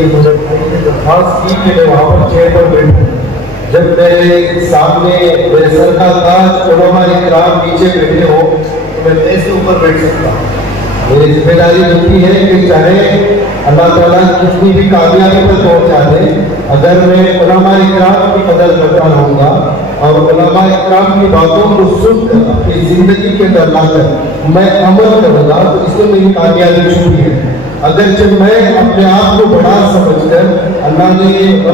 लिए मुझे दरख्वास्त की कि मैं वहाँ पर चेयर पर बैठूँ। जब मेरे सामने मेरे सर का ताज उलमा इकराम नीचे बैठे हो तो मैं कैसे ऊपर बैठ सकता हूँ। मेरी जिम्मेदारी होती है कि चाहे अल्लाह ताला कितनी भी कामयाबी पर पहुँचा दे, अगर मैं उलमा इकराम की कदर करता रहूँगा और उलमा इकराम की बातों को सुनकर अपनी जिंदगी के अंदर लाकर मैं अमल करूँगा तो इसमें मेरी कामयाबी छुपी है। अगर जब मैं अपने आप को बड़ा समझकर अल्लाह ने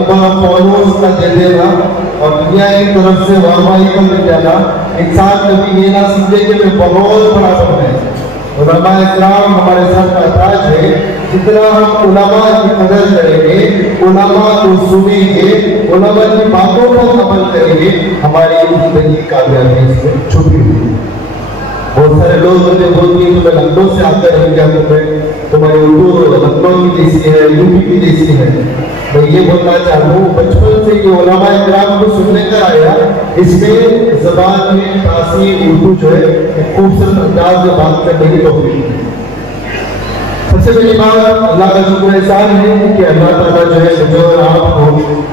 फॉलोअर्स का दे देना और दुनिया की तरफ से वाहवाही का मिल जाना, इंसान कभी ये ना समझे कि मैं बहुत बड़ा बन गया। उलमा इकराम हमारे सर का ताज है। जितना हम उलमा की कदर करेंगे, उलमा को सुनेंगे, उलमा की बातों पर अमल करेंगे, हमारी जिंदगी कामयाबी इसमें छुपी हुई है। बहुत सारे लोग मुझे बोलते हैं तो मैं लखनऊ से आकर रह गया, तुम्हारी उर्दू लखनऊ की जैसी है, यूपी की जैसी है। मैं ये बोलना चाहता हूँ, बचपन से ये उलमा इकराम को सुनने कर आया, इसमें जबान में फारसी उर्दू जो है खूबसूरत अंदाज में बात करने की तौफीक है। सबसे पहली बात अल्लाह का शुक्र एहसान है कि अल्लाह ताला जो है मुझे और आपको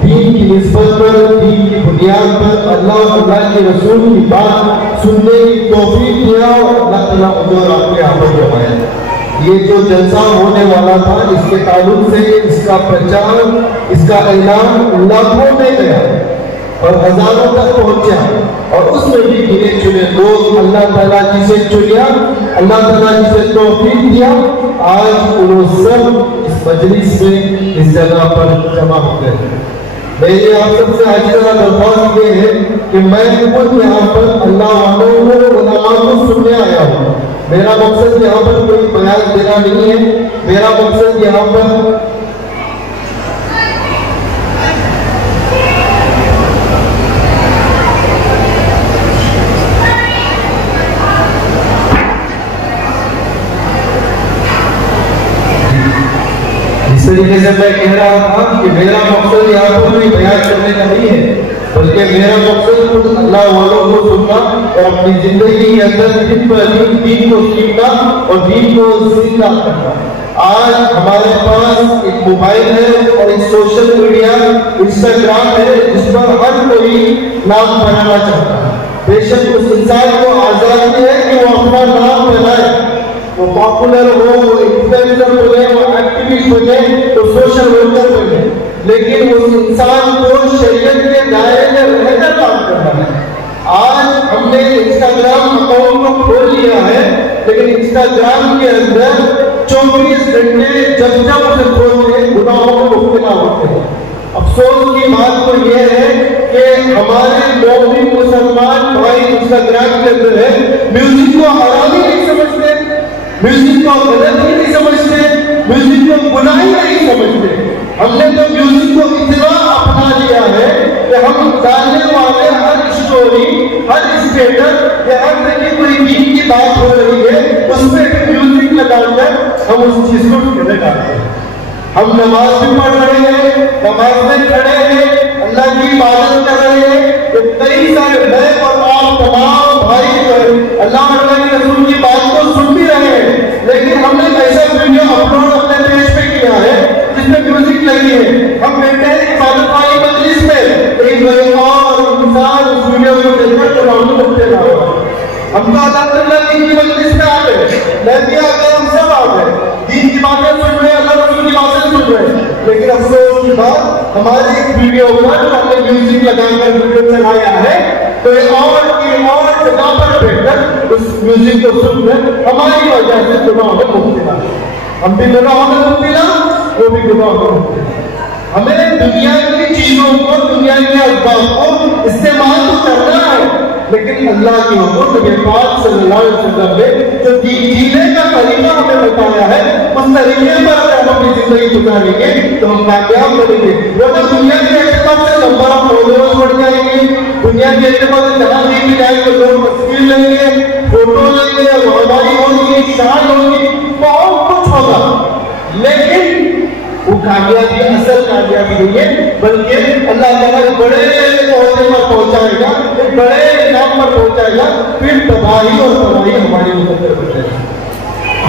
दीन की निस्बत पर, दीन की बुनियाद पर अल्लाह और अल्लाह के रसूल की बात सुनने की तौफीक दिया और अल्लाह ताला मुझे और आपके यहाँ पर जमाया। ये जो जलसा होने वाला था, इसके ताल्लुक से इसका प्रचार, इसका ऐलान लाखों में गया और हजारों तक पहुंचा और उसमें भी गिने चुने लोग अल्लाह ताला जिसे चुनिया, अल्लाह ताला जिसे तौफीक दिया, आज उन्होंने सब इस मजलिस में इस जगह पर जमा हो गए। मेरी आप सबसे आज का दरख्वास्त ये है कि मैं खुद यहाँ पर अल्लाह वालों को, उलमा को सुनने आया हूँ। मेरा मकसद यहाँ पर कोई बयान देना नहीं है। मेरा मकसद यहाँ पर इस तरीके से मैं कह रहा था कि मेरा मकसद यहाँ पर कोई बयान करने का नहीं है, बल्कि मेरा मकसद खुद अल्लाह वालों को सुनना और अपनी जिंदगी के अंदर दीन को सीखना और दीन को जिंदा करना। आज हमारे पास एक मोबाइल है और एक सोशल मीडिया इंस्टाग्राम है जिस पर हर कोई नाम बनाना चाहता है। बेशक उस इंसान को आजादी है कि वो अपना नाम बनाए, वो पॉपुलर हो, वो इन्फ्लुएंसर बने, वो एक्टिविस्ट बने, तो सोशल वर्कर बने, लेकिन उस इंसान को शरीयत के दायरे में रहकर काम करना है। आज हमने इंस्टाग्राम अकाउंट को खोल लिया है, लेकिन इंस्टाग्राम के अंदर 24 घंटे जब जब उसे खोलते हैं गुनाहों को मुब्तला होते हैं। अफसोस की बात तो यह है कि हमारे मौजूद मुसलमान भाई इंस्टाग्राम के अंदर है, म्यूजिक को हराम ही नहीं समझते, म्यूजिक को गलत ही नहीं समझते, म्यूजिक को गुनाह ही नहीं समझते। हमने तो म्यूजिक को इतना अपना लिया है कि हम डालने वाले हर स्टोरी, हर स्टेटस या हर तरह की कोई दीन की बात हो रही है उसमें म्यूजिक लगाकर हम उस चीज को कहने डालते हैं। हम नमाज भी पढ़ रहे हैं, नमाज में खड़े हैं, अल्लाह की इबादत कर रहे हैं, तो कई सारे मैं और आप तमाम भाई जो है अल्लाह और अल्लाह के रसूल की बात को सुन भी रहे हैं, लेकिन हमने ऐसा वीडियो अपलोड अपने पेज पे किया है जिसमें म्यूजिक लगी है। हम बैठे हैं इबादत वाली मजलिस में, एक और इंसान उस वीडियो को देखकर तमाम करते ना हो। हम तो अल्लाह की मजलिस में आ गए, नबी आ गए, हम सब आ गए, दीन की बातें सुन रहे, अल्लाह रसूल की बातें सुन रहे, लेकिन अफसोस की बात हमारी एक वीडियो पर हमने म्यूजिक लगाकर वीडियो चलाया है, तो और जगह पर बैठकर उस म्यूजिक को सुनकर हमारी वजह से गुनाहों में मुब्तला, हम भी गुनाहों में मुब्तला, वो भी गुनाहों में मुब्तला। हमें दुनिया की चीजों को, दुनिया के असबाब को इस्तेमाल तो करना है, लेकिन अल्लाह के हुक्म नबी पाक सल्लल्लाहु अलैहि वसल्लम ने जो जीने का तरीका हमें बताया है, उस तरीके पर अगर हम अपनी जिंदगी गुजारेंगे तो हम कामयाब बनेंगे। वरना दुनिया के एतबार से नंबर ऑफ फॉलोअर्स बढ़ जाएंगे, दुनिया के एतबार से जहां भी जाएंगे लोग तस्वीर लेंगे, फोटो लेंगे, हमारी होगी, शान होगी, बहुत कुछ होगा, लेकिन वो कामयाबी असल कामयाबी नहीं है, बल्कि अल्लाह ताला बड़े ओहदे पर पहुंचाएगा, एक बड़े नाम पर पहुंचाएगा, फिर तबाही और तबाही हमारी मुकद्दर हो जाएगी।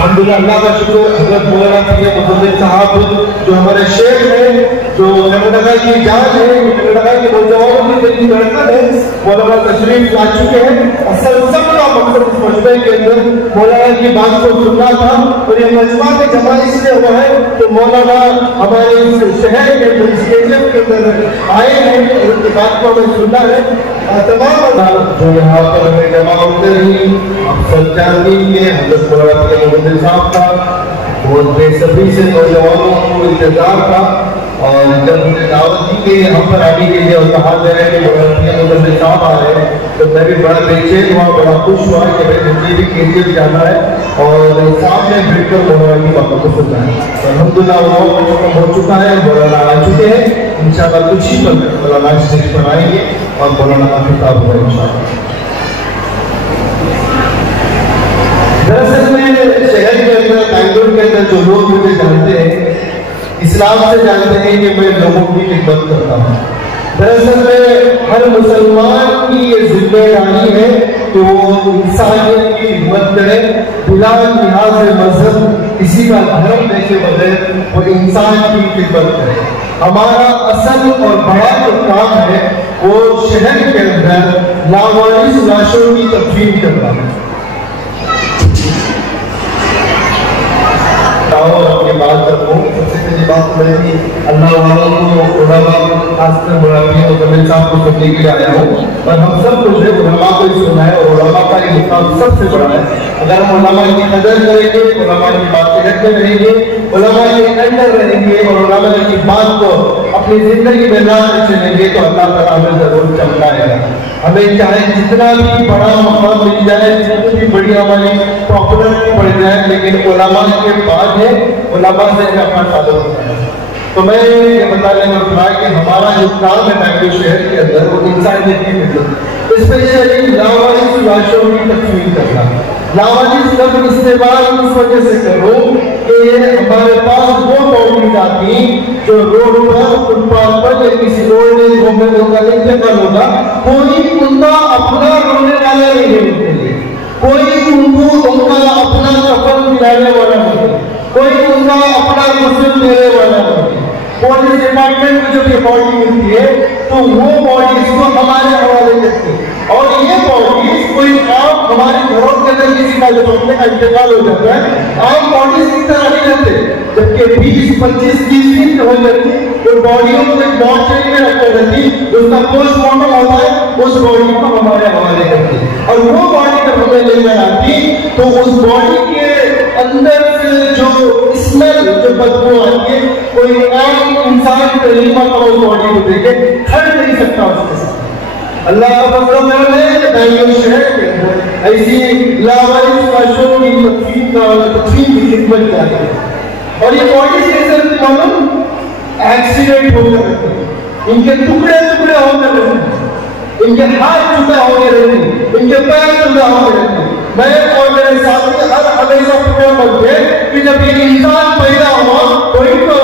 अल्हम्दुलिल्लाह, अल्लाह का शुक्र, हज़रत मौलाना पीर मुहम्मद साहब जो हमारे शेख हैं, जो कनाडा की जान है, कनाडा के नौजवानों की दिल की धड़कन है, मौलाना तशरीफ ला चुके हैं। असल सबका मकसद इस मजमे के अंदर मौलाना की बात को सुनना था, और ये मजमा का जमा इसलिए हुआ है कि मौलाना हमारे इस शहर के अंदर, स्टेडियम के अंदर आए हैं और उनकी बात को हमें सुनना है। तमाम जो यहाँ पर हमें जमा होते ही अफसर जानी के हज़रत मौलाना पीर मुहम्मद साहब का बहुत बेसब्री से नौजवानों को इंतजार था, और जब मुझे दावत दी गई यहाँ पर आने के लिए और कहा गया कि मौलाना पीर मुहम्मद साहब आ रहे हैं, तो मैं भी बड़ा बेचैन हुआ, बड़ा खुश हुआ कि भाई मुझे भी KGF जाना है और सामने बैठकर मौलाना की बातों को सुनना है। अल्हम्दुलिल्लाह वो हो चुका है, मौलाना आ चुके हैं। इंशाअल्लाह कुछ ही पल में मौलाना स्टेज पर आएंगे और मौलाना का खिताब होगा इंशाअल्लाह। दरअसल में शहर के अंदर, बैंगलोर के अंदर जो लोग मुझे जानते हैं, इस्लाम से जानते हैं कि मैं लोगों की खिदमत करता हूँ। दरअसल में हर मुसलमान की ये जिम्मेदारी है कि वो इंसानियत की खिदमत करे, बिला लिहाज मजहब, किसी का धर्म देखे बगैर वो इंसान की खिदमत करे। हमारा असल और बड़ा जो काम है वो शहर के अंदर लावारिस लाशों की तकफीन करना है। और अपनी बात करूँ, सबसे पहली बात मैं भी अल्लाह वालों को, उलमा, खासकर मौलाना पीर मुहम्मद साहब को सुनने के लिए आया हूँ, और हम सब कुछ है उलमा को ही सुनना है, और उलमा का ये मुकाम सबसे बड़ा है। अगर हम उलमा की कदर करेंगे, उलमा की बातें रखते रहेंगे, उलमा के अंदर रहेंगे और उलमा की बात को अपनी जिंदगी में ना चलेंगे, तो अल्लाह ताला हमें जरूर चमकाएगा। हमें चाहे जितना भी बड़ा मकाम मिल जाए, जितनी भी बड़ी हमारी पॉपुलरिटी बढ़ जाए, लेकिन उलमा के बाद है, उलमा से अपना ताल्लुक होता है। तो मैं ये बताने में उठा कि हमारा जो काम है बैंगलोर शहर के अंदर, वो इंसानियत की खिदमत, स्पेशली लावारिस लाशों की तकफीन करना। लावारिस लफ्ज़ इस्तेमाल इस वजह से करो कि हमारे पास वो बॉडीज आती जो रोड पर, फुटपाथ पर या किसी ओल्ड एज होम में होगा, इंतकाल होगा, कोई उनका अपना रोने वाला नहीं है उनके लिए, कोई उनको उनका अपना कफन दिलाने वाला नहीं है, कोई उनका अपना गुस्ल देने वाला नहीं है। पुलिस डिपार्टमेंट को जब ये बॉडी मिलती है तो वो बॉडीज को हमारे हवाले करती है, और ये बॉडीज कोई आम हमारे घरों के अंदर किसी का जब अपने का इंतकाल हो जाता है, आम बॉडीज की तरह नहीं रहते, जबकि 20, 25, 30 दिन हो जाती तो बॉडियों को एक मॉर्चरी में रखकर रहती, उसका पोस्टमार्टम होता है, उस बॉडी को हमारे हवाले करती, और वो बॉडी जब हमें लेकर आती तो उस बॉडी के अंदर जो स्मेल, जो बदबू आती है, कोई आम इंसान तरीका का उस बॉडी को देखे खड़ नहीं सकता उसके साथ। अल्लाह का फजल है, बैंगलोर शहर के अंदर ऐसी लावारिस लाशों की तकफीन की खिदमत जारी है, और ये बॉडी कैसे मालूम, एक्सीडेंट होकर रहते हैं, इनके टुकड़े टुकड़े होकर रहते हैं, इनके हाथ जुदा होकर रहते हैं, इनके पैर जुदा होकर रहते हैं। मैं और मेरे साथी हर हमेशा फिक्र करते कि जब ये इंसान पैदा हुआ कोई तो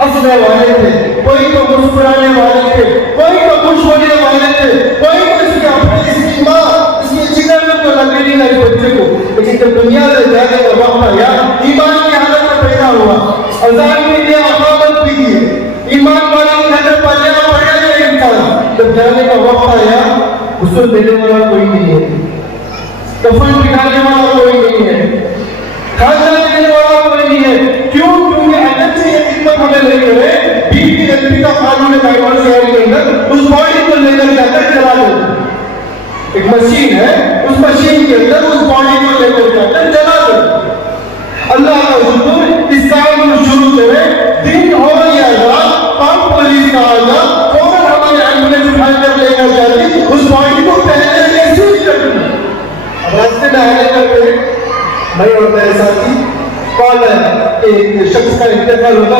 हंसने वाले थे, कोई तो मुस्कुराने वाले थे, कोई तो खुश होने वाले थे, कोई तो इसके अपने, इसकी माँ, इसके जिगर में तो लगे नहीं लगे बच्चे को, लेकिन जब दुनिया से जाने का वक्त आया, ईमान की हालत में पैदा हुआ, अज़ान के लिए अकामत भी की, ईमान वाले के अंदर पढ़ना पड़ेगा इंसान, जब जाने का वक्त आया उसे देने वाला कोई नहीं है, कफन बिठाने वाला कोई नहीं है, खाना देने वाला कोई नहीं है। क्यों? क्योंकि अगर से ये खिदमत हमें लेकर है, बीच की गलती का कानून है बैंगलोर शहर के अंदर, उस बॉडी को लेकर जाकर चला दो, एक मशीन है, उस मशीन के अंदर उस बॉडी को लेकर जाकर चला दो। अल्लाह का हुक्म, इस काम को शुरू करे, दिन हो या रात, पंप पुलिस का आना, फौरन हमारे एम्बुलेंस उठाकर लेकर जाती, उस बॉडी को पहले महसूस करना। रास्ते में आने करते मैं और मेरे साथी कॉल एक शख्स का इंतकाल होगा,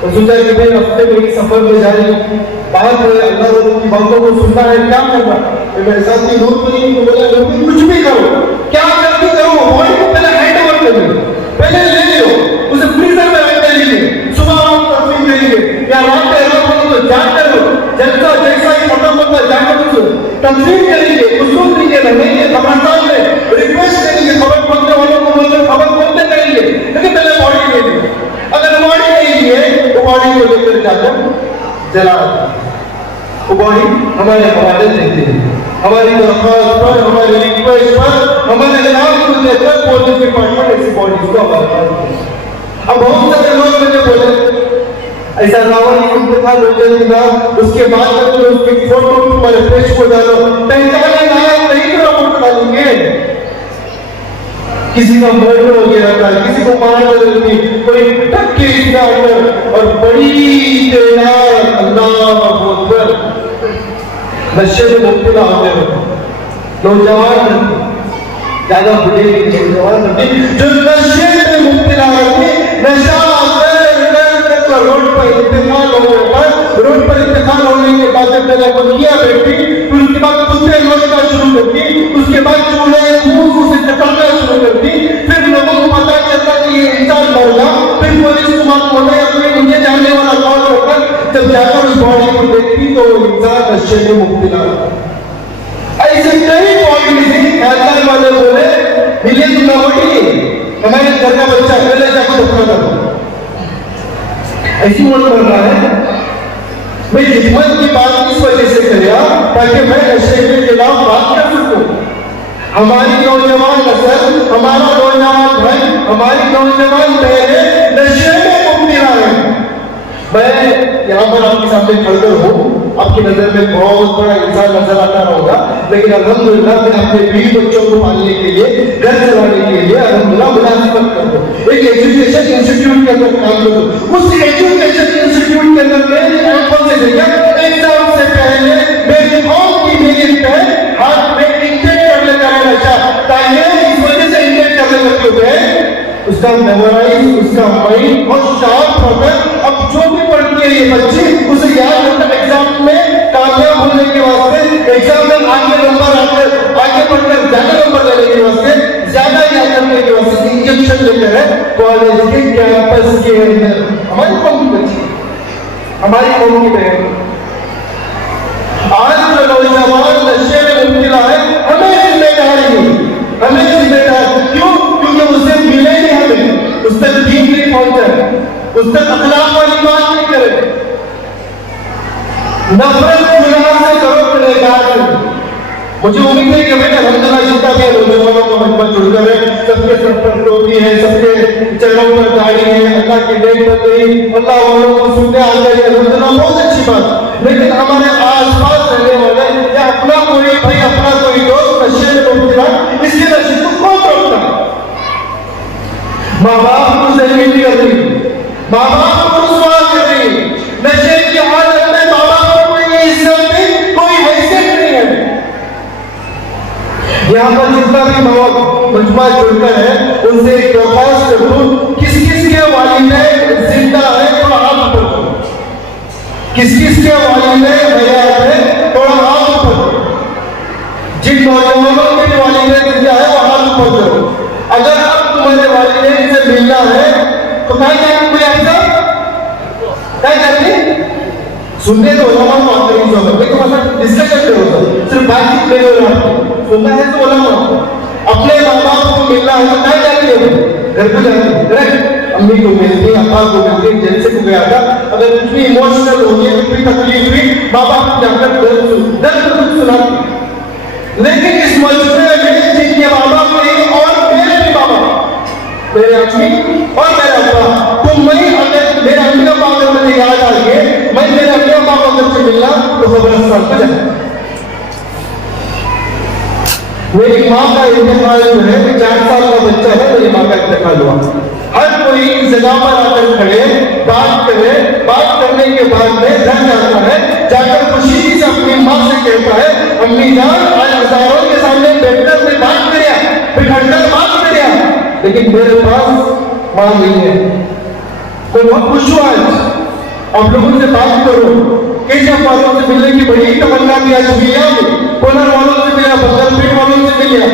तो सोचा कि भाई हफ्ते में एक सफर में जा रही हूँ, बाहर अल्लाह की बातों को सुनना है, क्या करना। तो मेरे साथी नूर को बोला कुछ भी करो, क्या करती करो, बॉडी को पहले हैंड ओवर कर लो, पहले ले लो, उसे फ्रीजर में रख दीजिए, सुबह आप तस्वीर करिए या रात में तो जाकर जैसा जैसा ही खत्म होता जाकर तस्वीर करेंगे, उसको दीजिए, रहेंगे खबरदार में रिक्वेस्ट करेंगे, खबर पढ़ने वालों को बोलकर खबर बोलते जाकर जला वो बॉडी हमारे हवाले देते हैं, हमारी दरख्वास्त पर, हमारी रिक्वेस्ट पर, हमारे नाम को देकर पुलिस डिपार्टमेंट ऐसी बॉडीज को हमारे पास। अब बहुत सारे लोग मुझे बोले ऐसा रावण इंतकाल हो जाएगा, उसके बाद तो उसकी फोटो तुम्हारे पेज को डालो, पहचाने लायक नहीं तो फोटो डालेंगे। किसी का मर्डर हो गया था, किसी को मारा गया, कोई टक्के अंदर और बड़ी तेनार अल्लाह अकबर नशे में मुब्तला हो गए नौजवान, ज्यादा बुढ़े नौजवान जो नशे में मुब्तला होते, नशा रोड पर इंतकाल हो गया। रोड पर इंतकाल होने के बाद जब मेरा बगिया बैठी, फिर उसके बाद कुत्ते लौटना शुरू कर दी, उसके बाद चूहे मुंह से चटकना शुरू कर दी, फिर लोगों को पता चलता कि ये इंसान मर गया, फिर पुलिस को मालूम होता है अपने मुझे जानने वाला कॉल होकर जब जाकर उस बॉडी को देखती तो इंसान नशे में मुब्तला। ऐसे कई बॉडी थी, हैदराबाद वाले बोले मिले तो ना बोली हमारे घर का बच्चा पहले जाकर दफना करो। ऐसी बोल रहा है मैं हिम्मत की बात इस वजह से किया ताकि मैं नशे के खिलाफ बात कर सकूं। हमारी नौजवान नस्ल, हमारा नौजवान भाई, हमारी नौजवान बहनें नशे में मुब्तला है। मैं यहाँ पर आपके सामने खड़कर हूँ, आपकी नजर में बहुत बड़ा इंसान नजर आता होगा, लेकिन अल्हम्दुलिल्लाह मैं अपने बीवी बच्चों को पालने के लिए, घर चलाने के लिए अल्हम्दुलिल्लाह मुलाजिमत करता हूँ, एक एजुकेशन इंस्टीट्यूट के अंदर काम करता हूँ। उस एजुकेशन इंस्टीट्यूट के अंदर मैंने कैंपस से देखा, एग्जाम से पहले मेरी कौन की मेरी बहन हाथ में इंजेक्ट करने का नशा, ताकि इस वजह से इंजेक्ट करने लगते हुए उसका मेमोराइज, उसका माइंड और शार्प होकर अब जो भी पढ़ती है ये बच्ची उसे याद होकर एग्जाम में कामयाब होने के वास्ते, एग्जाम में आगे नंबर आकर आगे बढ़कर ज्यादा नंबर लेने के वास्ते, ज्यादा याद करने के वास्ते इंजेक्शन लेकर है कॉलेज के कैंपस के अंदर। हमारी कौम की बच्ची, हमारी कौम की बहन आज जो नौजवान नशे में मुब्तला है, हमें जिम्मेदारी है, हमें जिम्मेदार। क्यों? क्योंकि उसे मिले नहीं, हमें उस तक दीन नहीं पहुंचा, उस तक अखलाक वाली बात नहीं करे, नफरत गुनाह से करो परहेज़गार से। मुझे उम्मीद है कि मैं अल्हम्दुलिल्लाह जितना भी नौजवानों को मजबूत जुड़कर है, सबके सर पर टोपी है, सबके चेहरों पर दाढ़ी है, अल्लाह की नेक बंदगी, अल्लाह वालों को सुनने आ गई, अल्हम्दुलिल्लाह बहुत अच्छी बात। लेकिन हमारे आसपास रहने वाले या अपना कोई भाई, अपना कोई दोस्त नशे में मुब्तला, इसके नशे को कौन रोकता? माँ बाप को सहमति कर रही, माँ बाप को रुसवा कर रही, नशे की हालत में माँ बाप को कोई इज्जत नहीं, कोई हैसियत नहीं है। यहाँ पर जितना भी मजमा जुड़कर है उनसे एक दरख्वास्त करूं, किस किस के वालिदैन जिंदा है थोड़ा हाथ ऊपर करो, किस किस के वालिदैन हयात है थोड़ा हाथ ऊपर करो, जिन नौजवानों के वालिदैन जिंदा है वो हाथ ऊपर करो। अगर अब तुम्हारे वालिदैन से मिलना है तो क्या करेंगे? कोई आपका क्या करेंगे? सुनने तो उलमा को आते हैं, लेकिन मतलब डिस्कशन पे होता है, सिर्फ बातचीत नहीं हो रहा है, सुनना है तो उलमा। अपने माँ बाप को मिलना है तो क्या करेंगे? घर पे जाते हैं, करेक्ट? अम्मी को मिलती, अब्बा को मिलती, जैसे को गया था, अगर कुछ भी इमोशनल हो गया, कुछ भी तकलीफ हुई, माँ बाप को जाकर दर्द सुनाती। लेकिन इस मजबूरी में जिनके माँ बाप नहीं और मेरे भी माँ बाप, मेरे अम्मी और मेरे अब्बा, तो मैं अगर मेरे अम्मी का बाप अगर मुझे याद आ गए, मैं मेरे अम्मी का बाप अगर से मिलना तो खबरस्तान पर जाए। मेरी माँ का इंतकाल जो है, 4 साल का बच्चा है, मेरी माँ का इंतकाल हुआ। हर कोई इस जगह पर आकर खड़े बात करे, बात करने के बाद में घर जाता है, जाकर खुशी से अपनी माँ से कहता है अम्मी जान आज हजारों के सामने बैठकर मैं बात किया, फिर घंटा बात किया, लेकिन मेरे पास मां नहीं है। तो बहुत खुश हुआ आज, आप लोगों से बात करो, केशव वालों से मिलने की बड़ी तमन्ना थी, आज मिला, कोलर वालों से मिला, बंदरपेट वालों से मिला,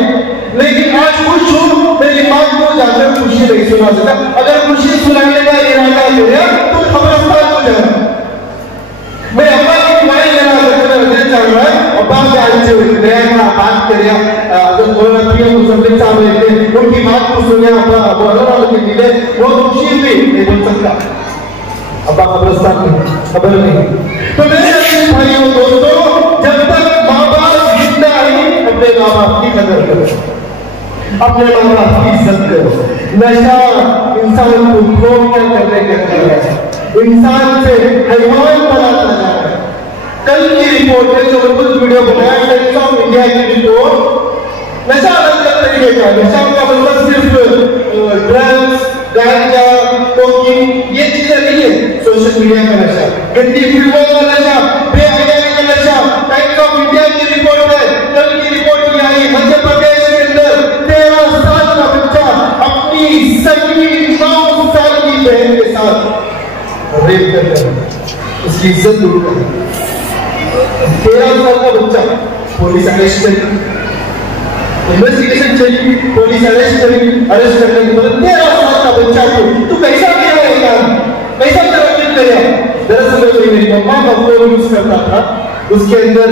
लेकिन आज खुश हूं, मेरी मां को जाकर खुशी नहीं सुना सकता। अगर खुशी सुनाने का इरादा किया तो खबरस्तान को जाना। मैं अब्बा की माई लेना चल रहा है, अब्बा से आज से नया बात करिए, अगर बोला पीएम मुसल्लिम साहब रहते उनकी बात को सुने, अब्बा बोलने वालों के मिले, वो खुशी भी नहीं बोल सकता। अब्बा खबरस्तान में खबर नहीं। तो मेरे अच्छे भाइयों दोस्तों, जब तक माँ बाप जिंदा है अपने माँ बाप की कदर करो, अपने माँ बाप की इज्जत करो। नशा इंसान को खोखला करने के अंदर इंसान से हैवान बनाता जा रहा है। कल की रिपोर्ट है जो कुछ वीडियो बनाया टाइम्स ऑफ इंडिया की रिपोर्ट, नशा अलग अलग तरीके का, नशा का मतलब सिर्फ ड्रग्स, गांजा, कोकीन ये चीजें नहीं है। सोशल मीडिया का नशा, गंदी फिल्मों का नशा, बेहयाई का नशा। टाइम्स ऑफ इंडिया की रिपोर्ट है, कल की रिपोर्ट ये आई मध्य प्रदेश के अंदर 13 साल का बच्चा अपनी सगी 9 साल की बहन के साथ रेप करता है, उसकी इज्जत दूर कर। 13 साल का बच्चा, पुलिस अरेस्ट करी, इन्वेस्टिगेशन चली, पुलिस अरेस्ट करी, अरेस्ट करने के बाद 13 साल का बच्चा तू कैसा किया है यार, कैसा तरक्की किया? दरअसल मेरी मम्मा का फोन यूज करता था, उसके अंदर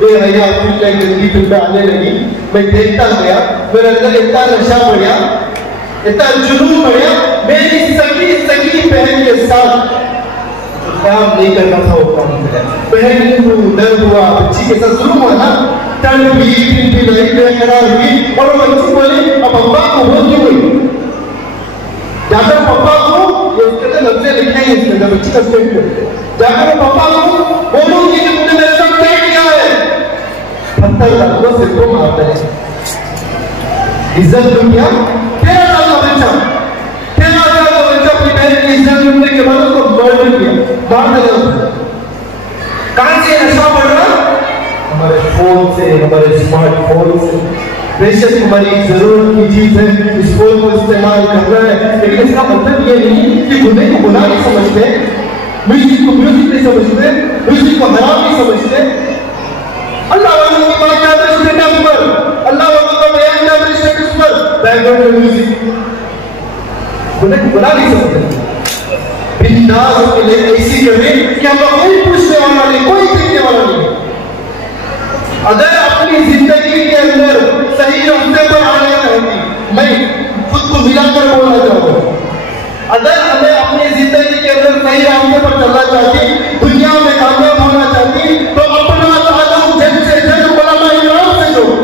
बेहया फिल्में गंदी फिल्में आने लगी। मैं देखता गया, मेरे अंदर इतना नशा बढ़िया, इतना जुनून बढ़िया, मेरी सगी बहन के साथ काम नहीं करना था वो काम किया। बहन को डर हुआ, बच्ची के साथ जुल्म हुआ ना, टन भी लाइट बेकरार हुई और वो बच्ची बोली अब अब्बा को हो क्यों हुई, जाकर पापा को ये उसके अंदर लफ्ज़ लिखे हैं, इसके अंदर बच्ची का स्टेटमेंट, जाकर पापा को बोलूंगी कि तुमने मेरे साथ क्या किया है, पत्थर डालो सिर को मारते हैं। इज्जत तो क्या? 13 साल का बच्चा, 13 साल का बच्चा अपनी बहन की इज्जत करने के बाद उसको मर्डर किया, मार दिया। कहां से नशा बढ़ रहा? हमारे फोन से, हमारे स्मार्टफोन से। बेशक हमारी जरूरत की चीज है, इस फोन को इस्तेमाल कर रहा है, लेकिन इसका मतलब ये नहीं कि गुनाह को गुनाह नहीं समझते, म्यूजिक को म्यूजिक नहीं समझते, म्यूजिक को हराम नहीं समझते। अल्लाह वालों की बात याद है स्टेटस पर, अल्लाह वालों का बयान याद है स्टेटस पर, बैकग्राउंड में म्यूजिक, गुनाह को गुनाह नहीं समझते। बिंदास के लिए ऐसी करें कि हमें कोई पूछने वाला नहीं, कोई देखने वाला नहीं। अगर अपनी जिंदगी के अंदर सही रास्ते पर आना चाहती, मैं खुद को मिलाकर बोलना चाहूंगा, अगर हमें अपनी जिंदगी के अंदर सही रास्ते पर चलना चाहती, दुनिया में कामयाब होना चाहती, तो अपना ताल्लुक जन से जन उलमा इकराम से जोड़ो।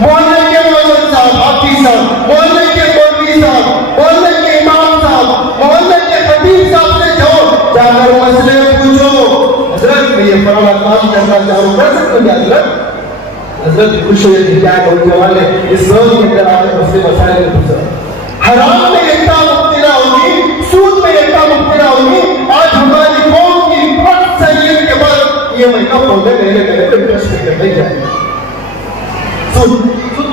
मोहल्ले के मौलवी साहब, हाफिज साहब, मोहल्ले के मौलवी साहब, मोहल्ले के इमाम साहब, मोहल्ले के खतीब साहब से जाओ, जाकर मसले पूछो। हजरत मैं ये फलाना काम करना चाहूँ, कर सकते हो हजरत? हजरत खुश हुए कि क्या नौजवान है इस रोज के अंदर आकर मुझसे मसाइल पूछा। हराम में इतना मुब्तला होगी, सूद में इतना मुब्तला होगी। आज हमारी कौम की बहुत सही के बाद ये महीना पौधे मेरे मेरे को इंटरेस्ट नहीं करने जाएंगे। सूद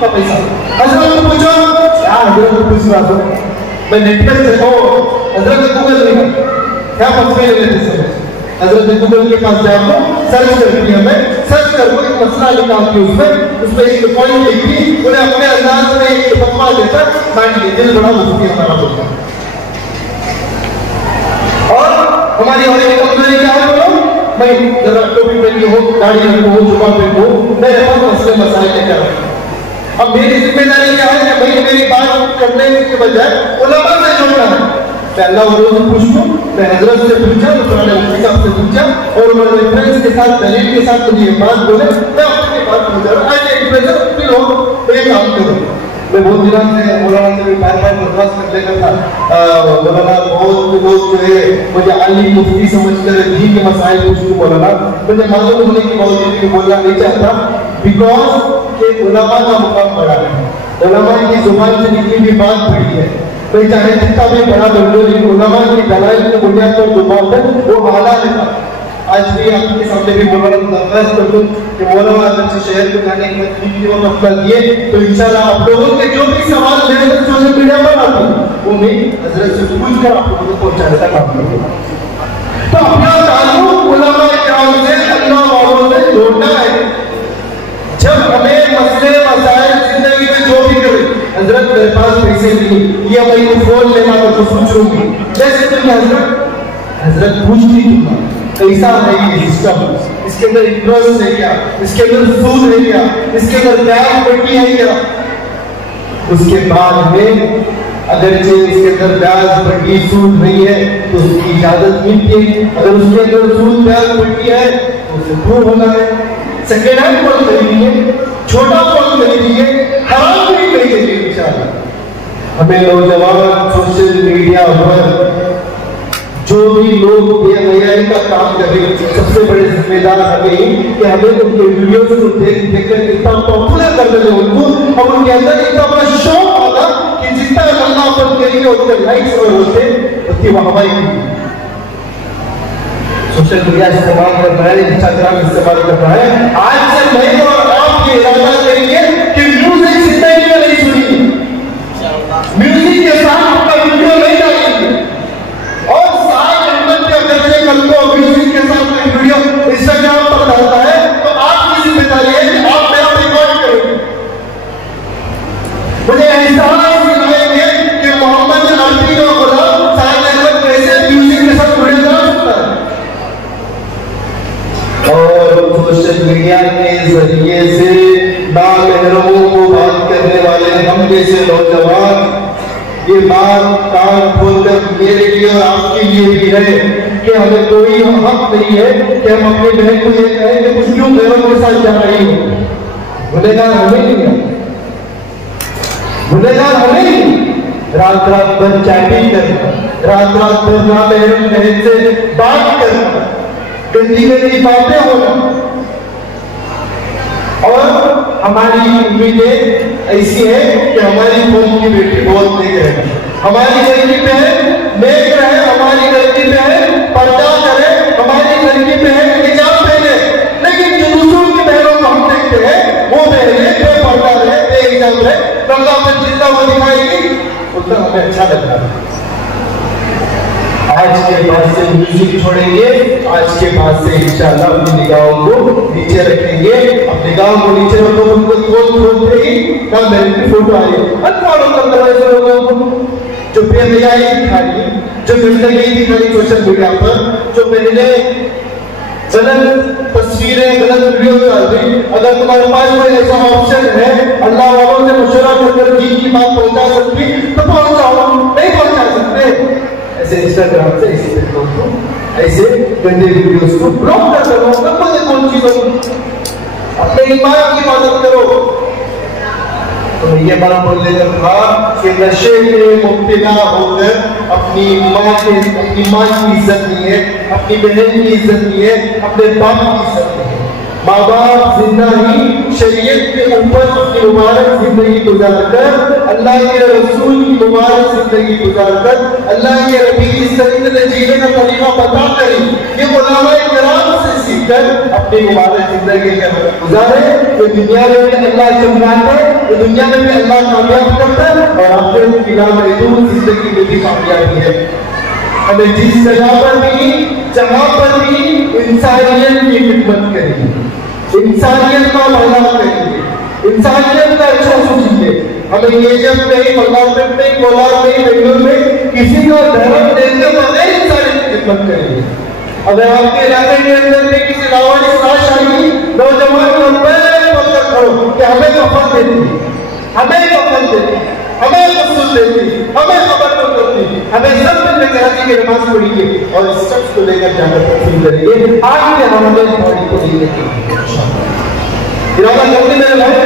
का पैसा हजरत को पूछो, क्या हजरत को पूछ रहा था? मैं नेट पर से हजरत गूगल नहीं क्या मसले लेते समझ, हजरत गूगल के पास जाओ, सर्च करती है, मैं सर्च करूँ एक मसला निकालती हूँ, उसमें एक पॉइंट लिखी, उन्हें अपने अंदाज में एक फतवा देकर मान लीजिए दिल बड़ा मुफ्ती हमारा होता है। और हमारी और एक कमजोरी क्या है बोलो, मैं जरा टोपी पहनी हो, गाड़ी रखो हो, जुबान पे हो, मेरे पास मसले मसाइल लेकर आए। अब मेरी जिम्मेदारी क्या है कि भाई मेरी बात करने के बजाय उलमा से जुड़ना है। मैं अल्लाह वालों से पूछूं, मैं हजरत से पूछा, तो पुराने मुफ्ती साहब से पूछा, और मैं रेफरेंस के साथ दलील के साथ मुझे ये बात बोले, मैं अपनी बात पूछ रहा हूँ। आज एक प्रेशर फील हो तो ये काम करो। मैं बहुत दिनों से मौलाना से भी बार बर्दाश्त कर लेता था, मौलाना बहुत लोग जो है मुझे अली मुफ्ती समझकर दीन के मसाइल पूछते, मौलाना मुझे मालूम होने की बावजूद भी बोलना नहीं चाहता, बिकॉज के उलमा का मुकाम बड़ा है, उलमा की जुबान से निकली भी बात बड़ी है। कोई चाहे जितना भी बड़ा बन लो, लेकिन उलमा की दलाइल की बुनियाद पर जो बात है वो आला है। आज भी आपके सामने भी मौलाना दरख्वास्त कर दूं कि मौलाना अगर से शहर में जाने की वीडियो में अपना दिए तो इंशाल्लाह आप लोगों के जो भी सवाल मेरे तक सोशल मीडिया पर आते हैं वो मैं हजरत से पूछ कर आप लोगों को पहुंचाने का काम करूंगा। तो अपना ताल्लुक उलमा इकराम से, अल्लाह वालों से जोड़ना है। जब हमें मसले मसाइल जिंदगी में जो भी करे, हजरत मेरे पास पैसे नहीं, ये मैं को फोन लेना तो सोच लूंगी, जैसे तुम हजरत पूछती तुम कैसा है ये सिस्टम, इसके अंदर इंटरेस्ट है क्या, इसके अंदर सूद है क्या, इसके अंदर ब्याज वड्डी है क्या। उसके बाद में अगरचे उसके अंदर ब्याज बट्टी सूद नहीं है तो उसकी इजाजत मिलती है, अगर उसके अंदर सूद ब्याज बट्टी है तो उसे दूर होना है। सेकेंड हैंड फोन खरीदिए, छोटा फोन खरीदिए, हराम नहीं खरीदिए। इंशाअल्लाह हमें नौजवान सोशल मीडिया पर जो भी लोग बेहयाई का काम करें, सबसे बड़े जिम्मेदार हमें कि हमें उनके वीडियोस को देखकर इतना पॉपुलर कर दें उनको, और उनके अंदर इतना बड़ा शौक होगा कि जितना अल्लाह पर करेंगे उतने लाइक्स और होते उतनी वाहवाही की। सोशल मीडिया इस्तेमाल कर रहा है, इंस्टाग्राम इस्तेमाल कर रहा है, आज से मैं और आप ये इरादा करेंगे कि म्यूजिक जिंदगी में नहीं सुनिए, म्यूजिक के साथ आपका वीडियो नहीं डालेंगे, और कल को म्यूजिक के साथ कोई वीडियो इंस्टाग्राम पर डालता है तो आपकी जिम्मेदारी है कि आप मेरा रिकॉर्ड करेंगे। मुझे एहसास दिलाएंगे कि मोहम्मद अरबी का गुलाम साहिब अहमद कैसे म्यूजिक के साथ वीडियो डाल सकता है। और सोशल मीडिया के जरिए से नामहरमों को बात करने वाले हम जैसे नौजवान, ये बात कान खोलकर मेरे लिए और आपके लिए भी है कि हमें कोई हक नहीं है कि हम अपनी बहन को ये कहें कि कुछ क्यों बहनों के साथ जा रही हो। गुनहगार हमें नहीं है, गुनहगार हमें नहीं। रात रात भर चैटिंग करना, रात रात भर बहन से बात करना, गंदी गंदी बातें होना, और हमारी उम्मीदें ऐसी है कि हमारी कौम की बेटी बहुत नेक रहे, हमारी घर की बहन नेक रहे, हमारी घर की बहन पर्दा करे, हमारी घर की बहन हिजाब पहने। लेकिन जो दूसरों की बहनों को हम देखते हैं वो बहनें बेपर्दा रहे, बेहिजाब रहे, रंगा पर जितना वो दिखाएगी उतना हमें अच्छा लगता है। आज के बाद से म्यूजिक छोड़ेंगे, आज के बाद से इंशाअल्लाह अपनी निगाहों को नीचे रखेंगे। अब निगाहों को नीचे रखो, उनको खोलते ही ना मेरी की फोटो आई, अनफॉलो कर दो ऐसे लोगों को जो बेहयाई दिखाई, जो गंदगी दिखाई सोशल मीडिया पर, जो पहले गलत तस्वीरें, गलत वीडियो डाल दी। अगर तुम्हारे पास कोई ऐसा ऑप्शन है अल्लाह वालों से मशवरा करके दीन की बात पहुंचा सकती तो पहुंचाओ, नहीं पहुंचा सकते ऐसे इंस्टाग्राम से ऐसे वीडियोस को, ऐसे गंदे वीडियोस को ब्लॉक कर दो। कब कौन चीजों अपने ईमान की मदद करो। तो ये बड़ा बोलने का था कि नशे में मुब्तला होकर अपनी माँ की इज्जत नहीं है, अपनी बहन की इज्जत नहीं है, अपने बाप की इज्जत नहीं है। माँ बाप जिंदा ही शरीयत के ऊपर अपनी मुबारक जिंदगी गुजारकर, अल्लाह के रसूल की मुबारक जिंदगी गुजारकर, अल्लाह के नबी इस तरीके से जीने का तरीका बताकर ये उलमाए किराम से सीखकर अपनी मुबारक जिंदगी गुजारे। तो दुनिया में भी अल्लाह चमकाता है, तो दुनिया में भी अल्लाह कामयाब करता है, और आपके किराम जिंदगी में भी कामयाबी है। हमें जिस जगह पर भी, जहां पर भी इंसानियत की खिदमत करेंगे, इंसानियत का भला करेंगे, इंसानियत का अच्छा सोचिए। हमें ये जब नहीं बंगाल में, कोलार में, बेंगलुरु में किसी को धर्म देने बगैर इंसानियत की खिदमत करेंगे। अगर आपके इलाके के अंदर में किसी लावारिस लाश आई, नौजवान को पहले पकड़ करो कि हमें कफन देती, हमें कफन देती, हमें मसूल देती, हमें खबर तो करती, हमें सब मिलकर कराची की नमाज पढ़िए और इस शख्स को लेकर जाकर तस्लीम करिए। आज के हमारे बॉडी को लेकर इरादा करते मेरे भाई,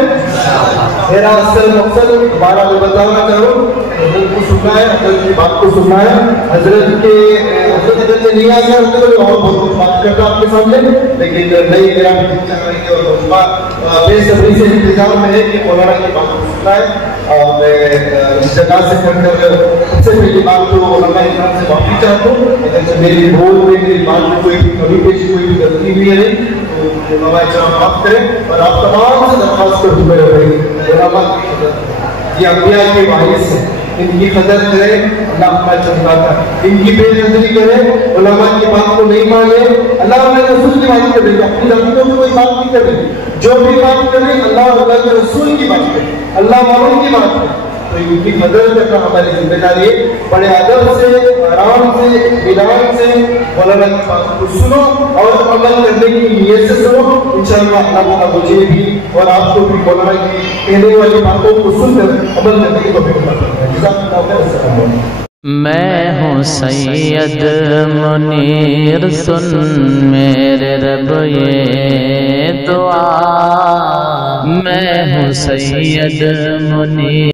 मेरा असल मकसद दोबारा मैं बताना चाहूँ, हजरत को सुनना है, हजरत की बात को सुनना है। हजरत ने नहीं आ गया तो और बहुत कुछ बात करता आपके सामने, लेकिन नहीं मेरा भी चल रही है और बेसब्री से इंतजार में है कि मौलाना की बात को सुनना है। और मैं इस जगह से करकर सबसे पहली बात तो मौलाना इमाम से माफी चाहता हूँ अगर मेरी बोल में, मेरी बात में कोई भी कमी पेशी, कोई भी गलती हुई है तो मौलाना इमाम माफ करें। और आप तमाम से दरख्वास्त कर चुके रहे ये अम्बिया के वारिस हैं, इनकी कदर करें, अल्लाह अपना चमकाता है, इनकी बेनजरी करें, उलमा की बात को नहीं माने, अल्लाह के रसूल की बात करें, अपनी जमीनों में कोई बात नहीं करें, जो भी बात करें अल्लाह और अल्लाह के रसूल की बात करें, अल्लाह वालों की बात करें। तो इनकी कदर करना हमारी जिम्मेदारी है। बड़े अदब से, आराम से, इत्मीनान से मौलाना की बात को सुनो और अमल करने की नीयत से सुनो। इंशाअल्लाह अल्लाह मुझे भी और आपको भी मौलाना की कहने वाली बातों को सुनकर अमल करने की तौफीक अता फरमाए। मैं हूँ सैयद मुनीर, सुन मेरे रब ये दुआ। मैं हूँ सैयद मुनीर।